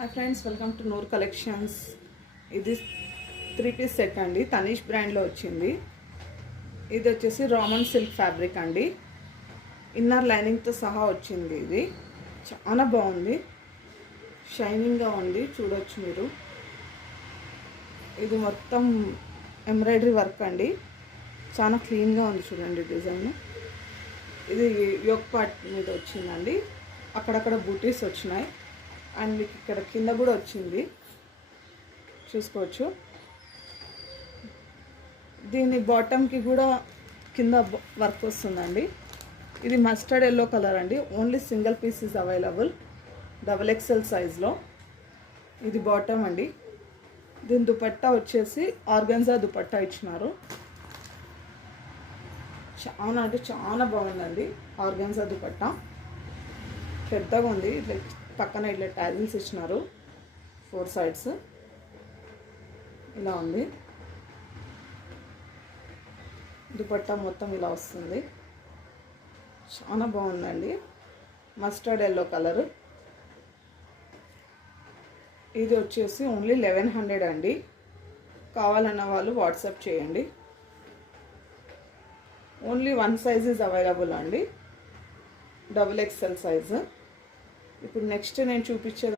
Hi friends, welcome to Noor collections. ఇది 3 piece set అండి. తనీష్ బ్రాండ్లో వచ్చింది. ఇది వచ్చేసి రామన్ సిల్క్ ఫ్యాబ్రిక్ అండి. ఇన్నర్ లైనింగ్తో సహా వచ్చింది. ఇది చాలా బాగుంది, షైనింగ్గా ఉంది, చూడొచ్చు మీరు. ఇది మొత్తం ఎంబ్రాయిడరీ వర్క్ అండి. చాలా క్లీన్గా ఉంది, చూడండి డిజైన్. ఇది యోక్ పార్ట్ మీద వచ్చిందండి. అక్కడక్కడ బూటీస్ వచ్చినాయి అండ్ మీకు ఇక్కడ కింద కూడా వచ్చింది, చూసుకోవచ్చు. దీని బాటమ్కి కూడా కింద వర్క్ వస్తుందండి. ఇది మస్టర్డ్ ఎల్లో కలర్ అండి. Only single piece is available, XXL సైజ్లో. ఇది బాటమ్ అండి. దీని దుపట్టా వచ్చేసి ఆర్గన్జా దుపట్టా ఇచ్చినారు. చాలా అంటే చాలా బాగుందండి. ఆర్గన్జా దుపట్టా పెద్దగా ఉంది. ఇట్లా పక్కన ఇట్లా టాజిల్స్ ఇచ్చినారు 4 సైడ్స్. ఇలా ఉంది. దుపట్టా మొత్తం ఇలా వస్తుంది. చాలా బాగుందండి. Mustard yellow colour. ఇది వచ్చేసి ఓన్లీ 1100 అండి. కావాలన్న వాళ్ళు వాట్సాప్ చేయండి. ఓన్లీ 1 సైజ్ ఇస్ అవైలబుల్ అండి, XXL సైజు. ఇప్పుడు నెక్స్ట్ నేను చూపించేది